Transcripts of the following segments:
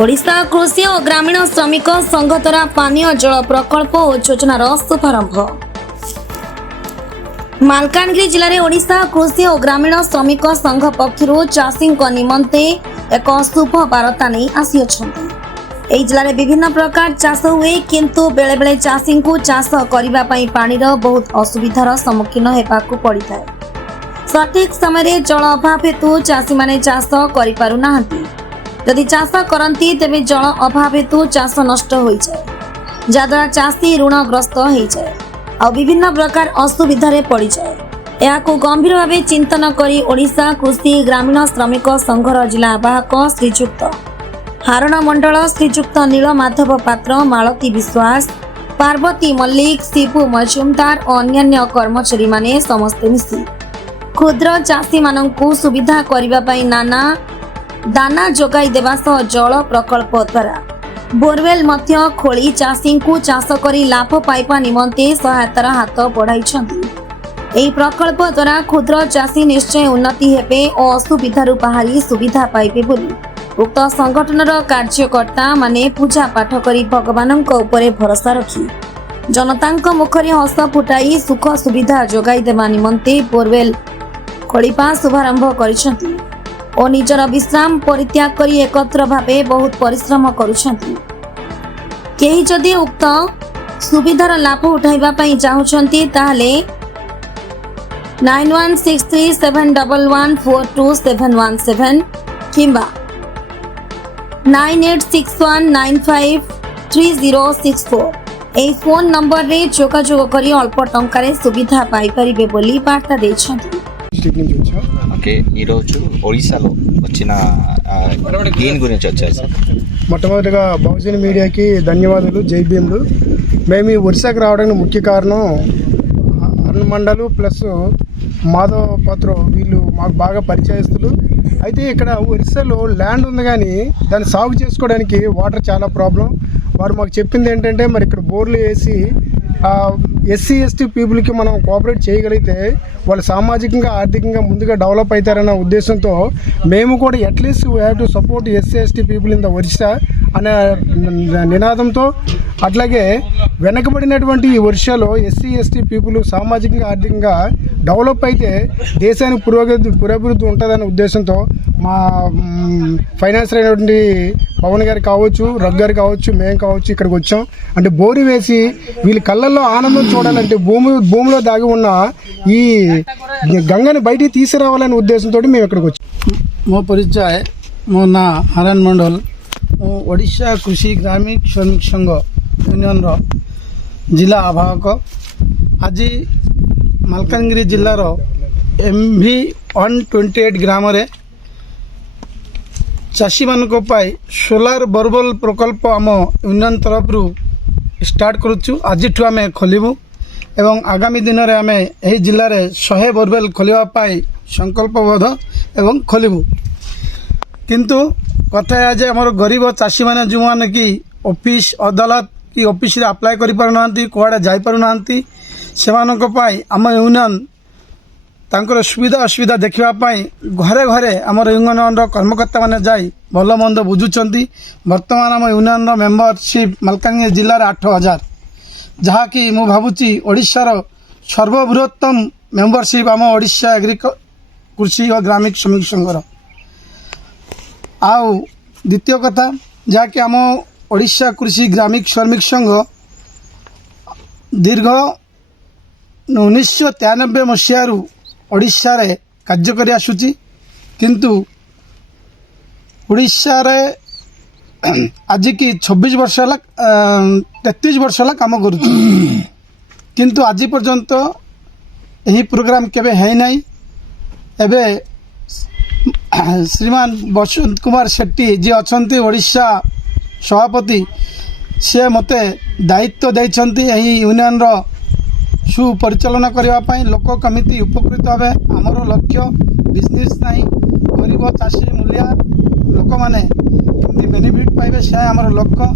ओडिशा कृषि और ग्रामीण श्रमिक संघ द्वारा पानीय जल प्रकल्प और योजनार शुभारंभ। मालकानगिरी जिले में ओडिशा कृषि और ग्रामीण श्रमिक संघ पक्षर चाषी निमंते एक शुभ बार्ता नहीं आसी एही जिले में विभिन्न प्रकार चाष हुए किंतु बेले बेले चाषी को चाष करने पानी बहुत असुविधार सम्मुखीन होगाकू पड़ता है। सठिक समय जल अभाव हेतु चाषी माने चाष करि पारु नाहंती। यदि चाष करती तेबे जल अभाव हेतु चाष नष्ट हो जाए, जहाद्वारा चाषी ऋणग्रस्त हो जाए और विभिन्न प्रकार असुविधारे पड़ जाए। यहां गंभीर भाव चिंतन करी ओडिशा कृषि ग्रामीण श्रमिक संघर जिला आवाहक श्रीजुक्त हारण मंडल श्रीजुक्त नीलमाधव पात्र, मालती विश्वास, पार्वती मल्लिक, शिबू मजुमदार और अन्य कर्मचारी माने समस्ते मिसी क्षुद्र चाषी मानंकु सुविधा करिबा पई नाना दाना जोगाई देवा सह जल प्रकल्प द्वारा बोरवेल मध्य खोली चाषी को चाष करी लाभ पाइबा निमंते सहायतार हाथ बढ़ाइछन्ति। एही प्रकल्प द्वारा क्षुद्र चाषी निश्चय उन्नति हेबे और असुविधारु बाहरी सुविधा पाइबे बोली उक्त संगठनर कार्यकर्ता माने पूजा पाठ करी भगवानक उपरे भरोसा रखी जनतांक मुखरे हस फुटाई सुख सुविधा जोगाई देवा निमंते बोरवेल खोलिपा शुभारंभ करिसंति और निजर विश्राम परित्याग करी एकत्र भावे बहुत परिश्रम करुछंति। केही जदि उक्त सुविधार लाभ उठाइबा पई चाहुछंति ताहले 916371142717 किंबा 9861953064 एही फोन नंबर रे जोगाजोग करी अल्प टंकारे सुविधा पाई परिबे बोली वार्ता दैछंति। ఓకే ఈరోజు ఒడిశాలో వచ్చిన దీని గురించి వచ్చారు సార్. మొట్టమొదటిగా బహుజన్ మీడియాకి ధన్యవాదాలు, జై భీములు. మేము ఈ ఒడిశాకు రావడానికి ముఖ్య కారణం అరుణ్ మండలు ప్లస్ మాధవ్ పాత్ర, వీళ్ళు మాకు బాగా పరిచయస్తులు. అయితే ఇక్కడ ఒరిస్సాలో ల్యాండ్ ఉంది కానీ దాన్ని సాగు చేసుకోవడానికి వాటర్ చాలా ప్రాబ్లం. వారు మాకు చెప్పింది ఏంటంటే మరి ఇక్కడ బోర్లు వేసి ఎస్సీ ఎస్టీ పీపుల్కి మనం కోఆపరేట్ చేయగలిగితే వాళ్ళు సామాజికంగా ఆర్థికంగా ముందుగా డెవలప్ అవుతారన్న ఉద్దేశంతో మేము కూడా at least we have to support SC ST people in the Orissa అనే నినాదంతో, అట్లాగే వెనకబడినటువంటి ఈ ఒరిస్సాలో ఎస్సీ ఎస్టీ పీపుల్ సామాజికంగా ఆర్థికంగా డెవలప్ అయితే దేశానికి పురోభివృద్ధి ఉంటుందనే ఉద్దేశంతో మా ఫైనాన్సర్ అయినటువంటి పవన్ గారు కావచ్చు, రఘు గారు కావచ్చు, మేము కావచ్చు ఇక్కడికి వచ్చాం. అంటే బోరు వేసి వీళ్ళ కళ్ళల్లో ఆనందం చూడాలంటే భూమిలో దాగి ఉన్న ఈ గంగని బయటికి తీసుకురావాలనే ఉద్దేశంతో మేము ఇక్కడికి వచ్చాం. ମୋ ପରିଚୟ ମୋ ନାଁ ହାରାନ ମଣ୍ଡଲ। ମୁଁ ଓଡ଼ିଶା କୃଷି ଗ୍ରାମୀଣ ଶ୍ରମିକ ସଂଘ ୟୁନିୟନର ଜିଲ୍ଲା ଆବାହକ। ଆଜି ମାଲକାନଗିରି ଜିଲ୍ଲାର MV 128 ଗ୍ରାମରେ ଚାଷୀମାନଙ୍କ ପାଇଁ ସୋଲାର ବୋରୱେଲ୍ ପ୍ରକଳ୍ପ ଆମ ୟୁନିୟନ ତରଫରୁ ଷ୍ଟାର୍ଟ କରୁଛୁ। ଆଜିଠୁ ଆମେ ଖୋଲିବୁ ଏବଂ ଆଗାମୀ ଦିନରେ ଆମେ ଏହି ଜିଲ୍ଲାରେ 100 ବୋରୱେଲ୍ ଖୋଲିବା ପାଇଁ ସଂକଳ୍ପବଦ୍ଧ ଏବଂ ଖୋଲିବୁ। କିନ୍ତୁ କଥା ଏହା ଯେ ଆମର ଗରିବ ଚାଷୀମାନେ ଯେଉଁମାନେ କି ଅଫିସ୍ ଅଦାଲତ କି ଅଫିସରେ ଆପ୍ଲାଏ କରିପାରୁନାହାନ୍ତି, କୁଆଡ଼େ ଯାଇପାରୁନାହାନ୍ତି, ସେମାନଙ୍କ ପାଇଁ ଆମ ୟୁନିୟନ ତାଙ୍କର ସୁବିଧା ଅସୁବିଧା ଦେଖିବା ପାଇଁ ଘରେ ଘରେ ଆମର ୟୁନିୟନର କର୍ମକର୍ତ୍ତାମାନେ ଯାଇ ଭଲ ମନ୍ଦ ବୁଝୁଛନ୍ତି। ବର୍ତ୍ତମାନ ଆମ ୟୁନିୟନର ମେମ୍ବରସିପ୍ ମାଲକାନଗିରି ଜିଲ୍ଲାରେ 8000, ଯାହାକି ମୁଁ ଭାବୁଛି ଓଡ଼ିଶାର ସର୍ବବୃହତ୍ତମ ମେମ୍ବରସିପ୍ ଆମ ଓଡ଼ିଶା କୃଷି ଓ ଗ୍ରାମୀଣ ଶ୍ରମିକ ସଂଘର। ଆଉ ଦ୍ୱିତୀୟ କଥା ଯାହାକି ଆମ ଓଡ଼ିଶା କୃଷି ଗ୍ରାମୀଣ ଶ୍ରମିକ ସଂଘ ଦୀର୍ଘ 1993 ମସିହାରୁ ଓଡ଼ିଶାରେ କାର୍ଯ୍ୟ କରି ଆସୁଛି। କିନ୍ତୁ ଓଡ଼ିଶାରେ ଆଜିକି 26 ବର୍ଷ ହେଲା 33 ବର୍ଷ ହେଲା କାମ କରୁଛୁ, କିନ୍ତୁ ଆଜି ପର୍ଯ୍ୟନ୍ତ ଏହି ପ୍ରୋଗ୍ରାମ କେବେ ହେଇନାହିଁ। ଏବେ ଶ୍ରୀମାନ ବସନ୍ତ କୁମାର ସେଟ୍ଟି ଯିଏ ଅଛନ୍ତି ଓଡ଼ିଶା ସଭାପତି, ସେ ମୋତେ ଦାୟିତ୍ୱ ଦେଇଛନ୍ତି ଏହି ୟୁନିୟନର ସୁପରିଚାଳନା କରିବା ପାଇଁ। ଲୋକ କେମିତି ଉପକୃତ ହେବେ, ଆମର ଲକ୍ଷ୍ୟ ବିଜନେସ୍ ନାହିଁ, ଗରିବ ଚାଷୀ ମୂଲିଆ ଲୋକମାନେ କେମିତି ବେନିଫିଟ୍ ପାଇବେ, ସେ ଆମର ଲକ୍ଷ୍ୟ।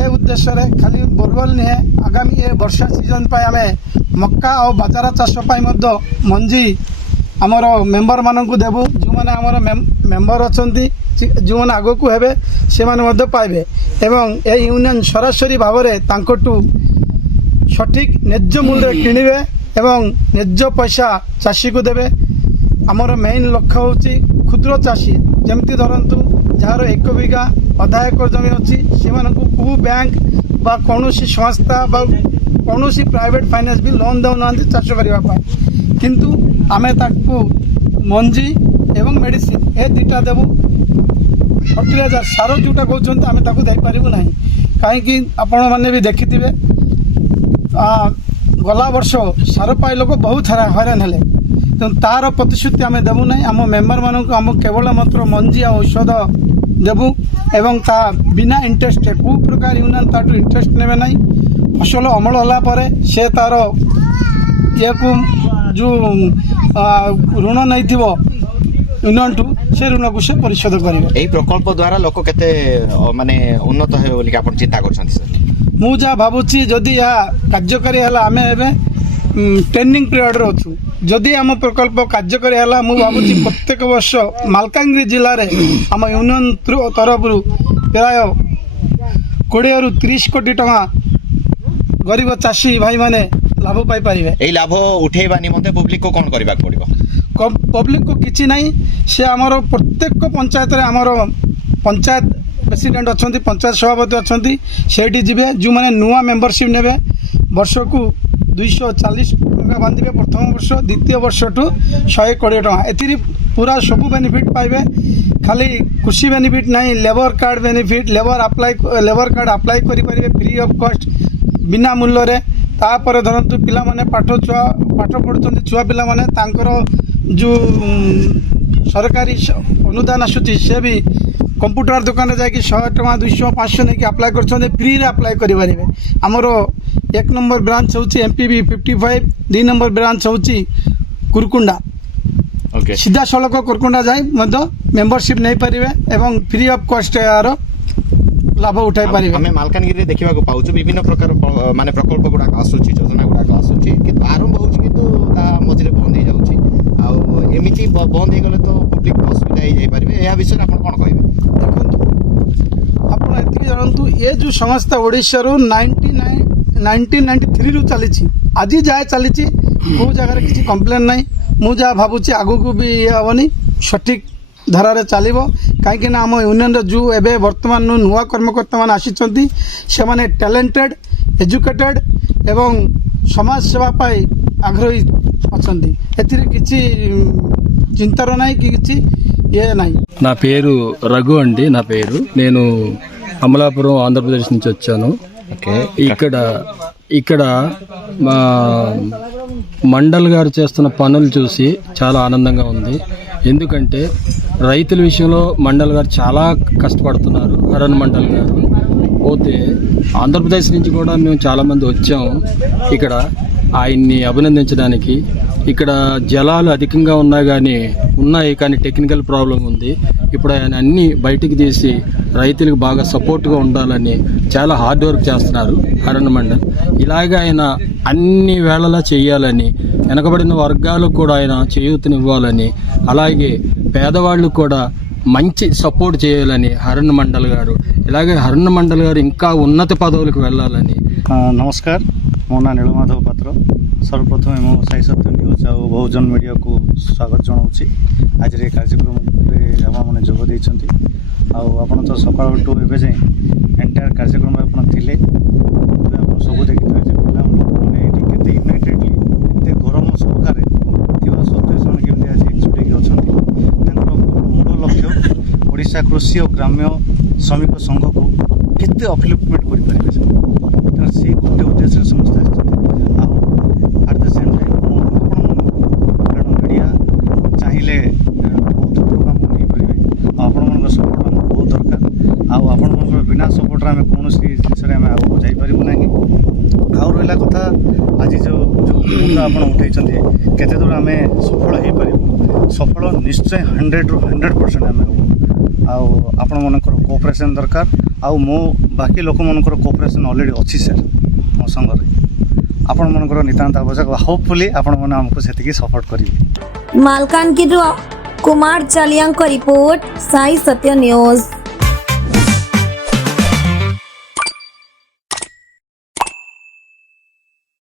ଏ ଉଦ୍ଦେଶ୍ୟରେ ଖାଲି ବୋରୱେଲ୍ ନୁହେଁ, ଆଗାମୀ ଏ ବର୍ଷା ସିଜନ୍ ପାଇଁ ଆମେ ମକା ଆଉ ବାଜରା ଚାଷ ପାଇଁ ମଧ୍ୟ ମଞ୍ଜି आमर मेंबर मानक देवु जो मैंने आमर मेंबर अच्छा जो मैंने आग को हे से पाइबे एवं ए यूनियन सरासरी भाव में सठिक न्याय्य मूल्य किणवे एवं न्याय्य पैसा चाषी को देवे आमर मेन लक्ष्य हूँ क्षुद्र चाषी जमती धरतु जार 1 बीघा आधा एकर जमी अच्छी से को बैंक बा कौन संस्था बा कौन प्राइवेट फाइनेंस भी लोन दौना चाष करने किंतु आमे ताकू मंजी एवं मेडिसिन ए दुटा देवु फर्टिलाइजर सार जोटा कहते आम देपारू ना कहीं आपण मैंने भी देखि गला वर्ष सार पाई लोक बहुत हैरान हेले तेणु तार प्रतिश्रुति आम देवु ना आम मेम्बर मानक आम केवल मात्र मंजी औषध देवु एवं ता बिना इंटरेस्ट को प्रकार यूनियन ताठू इंटरेस्ट नेबे ना फसल अमल होला से तार ये को जो ऋण नहीं थी यूनियन टू से ऋण को से परिशोध करेंगे। यही प्रकल्प द्वारा लोक केते माने उन्नत हे बोली आपण चिंता करछन्ती सर मु जा भाबुची जदि या कार्यकारी हला आमे एबे ट्रेनिंग पीरियड रे अछु जदि आम प्रकल्प कार्यकारी हला मु भाबुची प्रत्येक वर्ष मालकानगिरी जिल्ला रे आम यूनियन तरफ प्राय 20 रु 30 कोटी टका गरीब चाषी भाई माने लाभ पाई पारिबे। एही लाभ उठेबा निमंते पब्लिक को कोन करबा पड़िबो पब्लिक को किसी ना से आमर प्रत्येक पंचायत रे आमर पंचायत प्रेसिडेंट अच्छा पंचायत सभापति अच्छा से जी जो मैंने नुआ मेम्बरशिप ने वर्ष को 240 टका बांधे प्रथम वर्ष द्वितीय वर्ष टू 120 टका ए पूरा सबू बेनिफिट पाइबे खाली कृषि बेनिफिट नहीं labour card benefit labour card apply करें फ्री ऑफ कॉस्ट बिना मूल्य रे तापर धरतु पिला माने पाठ पढ़ुं छुआ पिला माने तांकर जो सरकारी अनुदान आसूची से भी कंप्यूटर दुकान में जाकि 100 टका 200 500 नहीं अप्लाई कर फ्री रे अप्लाई करें आमर 1 नंबर ब्रांच हूँ एमपीबी 55 2 नंबर ब्रांच हूँ कुरकुंडा सीधा सड़क कुरकुंडा जाए मेंबरशिप नहीं पारे एवं फ्री ऑफ कॉस्ट यार लाभ उठाई पारे। आम मालकानगिरी देखा पाऊँ विभिन्न प्रकार माने प्रकल्प गुड़ाक आसूची योजना गुड़ाक आसूची किंतु आरंभ हो मझे बंद हो जाऊँगी आमती बंद हो गले तो पब्लिक असुविधा हो जाए यह विषय आप कौन कहे देखो आप जानतु ये जो संस्था ओडिशा रू 1993 रु चली आज जाए चली कौ जगार किसी कम्प्लेन ना मुझे भावुची आगू को भी ये हेनी सठिक धारा चलो कहीं आम यूनियन जो एवं बर्तमान नुआ कर्मकर्ता मान आसी से माने टैलेंटेड एजुकेटेड एवं समाज सेवा पाई आग्रही अच्छा किसी चिंतार ना कि ये ना నా పేరు రఘు అండి నా పేరు నేను అమలాపురం ఆంధ్రప్రదేశ్ నుంచి వచ్చాను ఇక్కడ మా మండల్ గారు చేస్తున్న పనులు చూసి చాలా ఆనందంగా ఉంది ఎందుకంటే రైతుల విషయంలో మండల్ గారు చాలా కష్టపడుతున్నారు హరన్ మండల్ గారు పోతే ఆంధ్రప్రదేశ్ నుంచి కూడా మేము చాలామంది వచ్చాము ఇక్కడ ఆయన్ని అభినందించడానికి ఇక్కడ జలాలు అధికంగా ఉన్నాయి కానీ టెక్నికల్ ప్రాబ్లం ఉంది ఇప్పుడు ఆయన అన్ని బయటికి తీసి రైతులకు బాగా సపోర్ట్గా ఉండాలని చాలా హార్డ్ వర్క్ చేస్తున్నారు హరన్ మండల్ ఇలాగే ఆయన అన్ని వేళలా చేయాలని వెనకబడిన వర్గాలకు కూడా ఆయన చేయూతనివ్వాలని అలాగే పేదవాళ్ళకు కూడా మంచి సపోర్ట్ చేయాలని హరన్ మండల్ గారు ఇలాగే హరన్ మండల్ గారు ఇంకా ఉన్నత పదవులకు వెళ్ళాలని नमस्कार मो ना नीलमाधव पात्र सर्वप्रथम मो साई सत्य न्यूज आ बहुजन मीडिया को स्वागत जनाऊँगी आज कार्यक्रम मैंने जोग देती आपड़ तो सका एवं जाए एंटायर कार्यक्रम आप सब देखिए पे यूनाइटेडली एत गरम सरकार सत्वे से केमी आज एकजुट अच्छा मूल लक्ष्य ओडिशा कृषि और ग्राम्य श्रमिक संघ को केते अपलिफ्टमेंट करें से गोटे उद्देश्य समस्त आट द सेम टाइम कारण मीडिया चाहिए बहुत उपरक आम नहीं पारे आपण मान सपोर्ट आम बहुत दरकार आपण बिना सपोर्ट आम कौन जिन आम आगे जापर ना आउ रहा कथा आज जो आप उठे केते दूर आम सफल हो पार सफल निश्चय 100 ରୁ 100% आम आपण मानकर कोऑपरेशन दरकार आउ मो बाकी लोक मानकर कोऑपरेशन ऑलरेडी अच्छी सर मो संगे आपण मानकर नितांत आवश्यक होपफुली आपण मैंने आमको से सपोर्ट करेंगे। ମାଲକାନଗିରିର କୁମାର ଚାଲିଆଙ୍କ ରିପୋର୍ଟ ସାଇ ସତ୍ୟ ନ୍ୟୁଜ।